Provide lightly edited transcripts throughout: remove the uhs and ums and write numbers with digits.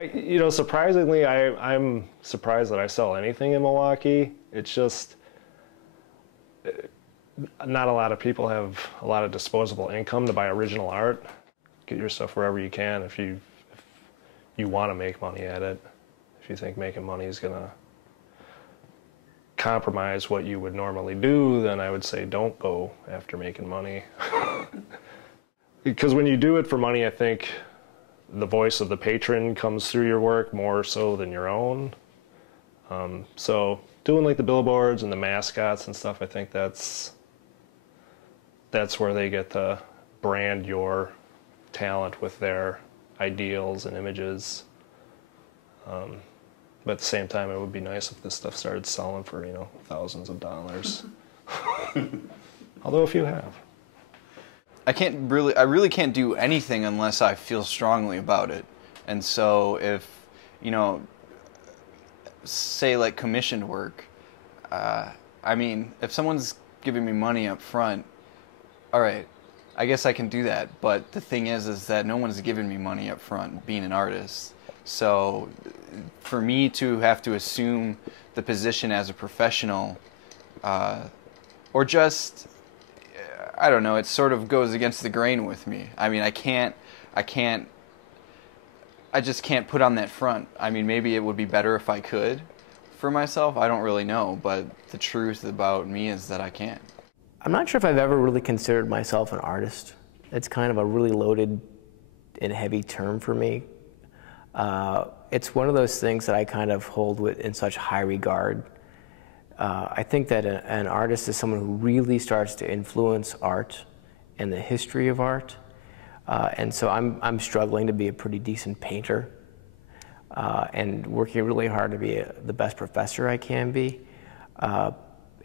You know, surprisingly, I'm surprised that I sell anything in Milwaukee. It's just not a lot of people have a lot of disposable income to buy original art. Get your stuff wherever you can if you want to make money at it. If you think making money is going to compromise what you would normally do, then I would say don't go after making money. Because when you do it for money, I think the voice of the patron comes through your work more so than your own. So doing like the billboards and the mascots and stuff, I think that's where they get to brand your talent with their ideals and images. But at the same time, it would be nice if this stuff started selling for, you know, thousands of dollars. Although a few have. I really can't do anything unless I feel strongly about it. And so if, you know, say like commissioned work, I mean, if someone's giving me money up front, all right, I guess I can do that. But the thing is that no one's giving me money up front being an artist. So for me to have to assume the position as a professional, or just, I don't know, it sort of goes against the grain with me. I mean, I just can't put on that front. I mean, maybe it would be better if I could for myself. I don't really know, but the truth about me is that I can't. I'm not sure if I've ever really considered myself an artist. It's kind of a really loaded and heavy term for me. It's one of those things that I kind of hold in such high regard. I think that an artist is someone who really starts to influence art and the history of art. And so I'm struggling to be a pretty decent painter and working really hard to be the best professor I can be.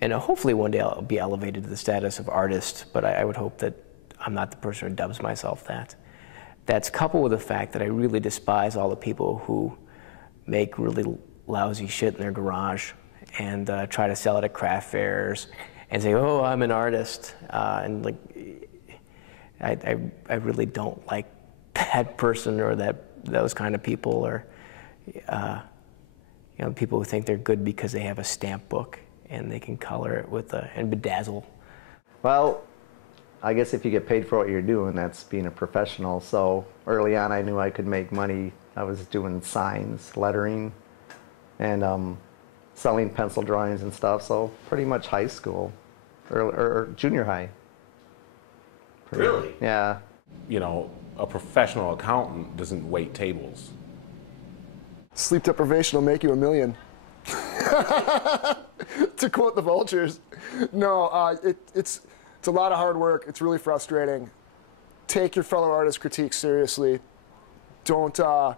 And hopefully one day I'll be elevated to the status of artist, but I would hope that I'm not the person who dubs myself that. That's coupled with the fact that I really despise all the people who make really lousy shit in their garage and try to sell it at craft fairs and say, oh, I'm an artist. And like, I really don't like that person or those kind of people, or you know, people who think they're good because they have a stamp book and they can color it with and bedazzle. Well, I guess if you get paid for what you're doing, that's being a professional. So early on, I knew I could make money. I was doing signs, lettering, and selling pencil drawings and stuff. So pretty much high school, or junior high. Really? Yeah. You know, a professional accountant doesn't wait tables. Sleep deprivation will make you $1 million. To quote the Vultures. No, it's a lot of hard work. It's really frustrating. Take your fellow artist critique seriously. Don't go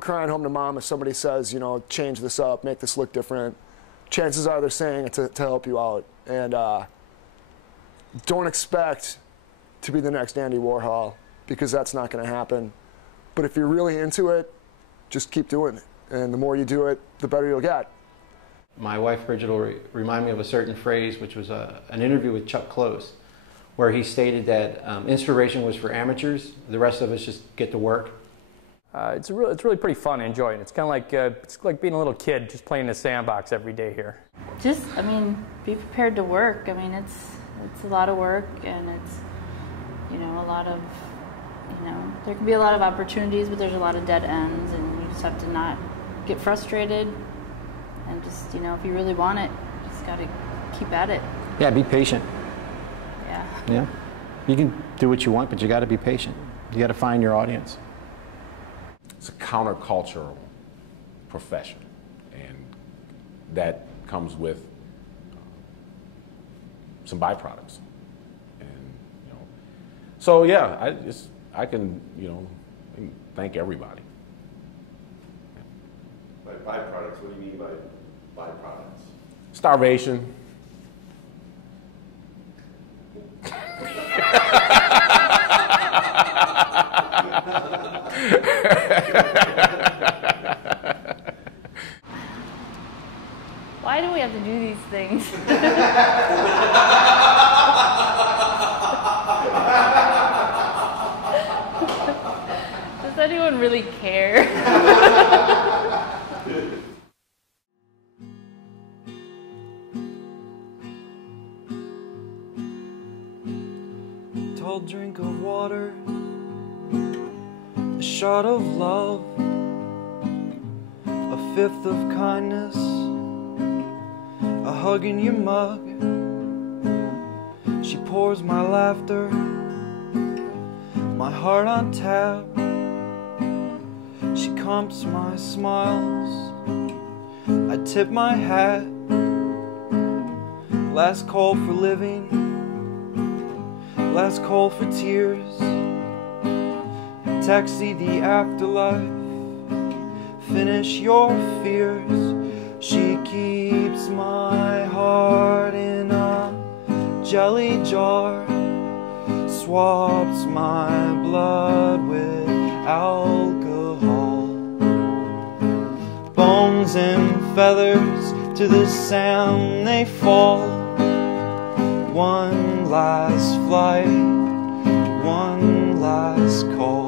crying home to mom if somebody says, you know, change this up, make this look different. Chances are they're saying it to help you out. And don't expect to be the next Andy Warhol, because that's not going to happen. But if you're really into it, just keep doing it. And the more you do it, the better you'll get. My wife Bridget will remind me of a certain phrase, which was an interview with Chuck Close, where he stated that inspiration was for amateurs. The rest of us just get to work. It's really pretty fun and enjoying it. It's kind of like being a little kid just playing in the sandbox every day here. Just, I mean, be prepared to work. I mean, it's a lot of work, and it's, you know, a lot of, you know, there can be a lot of opportunities, but there's a lot of dead ends, and you just have to not get frustrated, and just, you know, if you really want it, you just got to keep at it. Yeah, be patient. Yeah. Yeah. You can do what you want, but you got to be patient. You got to find your audience. It's a countercultural profession, and that comes with some byproducts. And, you know, so yeah, I can, you know, thank everybody. By byproducts, what do you mean by byproducts? Starvation. Why do we have to do these things? Does anyone anyone really care? Tall drink of water, a shot of love, a fifth of kindness, a hug in your mug. She pours my laughter, my heart on tap. She comps my smiles, I tip my hat. Last call for living, last call for tears. Taxi the afterlife, finish your fears. She keeps my heart in a jelly jar, swaps my blood with alcohol. Bones and feathers to the sand they fall. One last flight, one last call.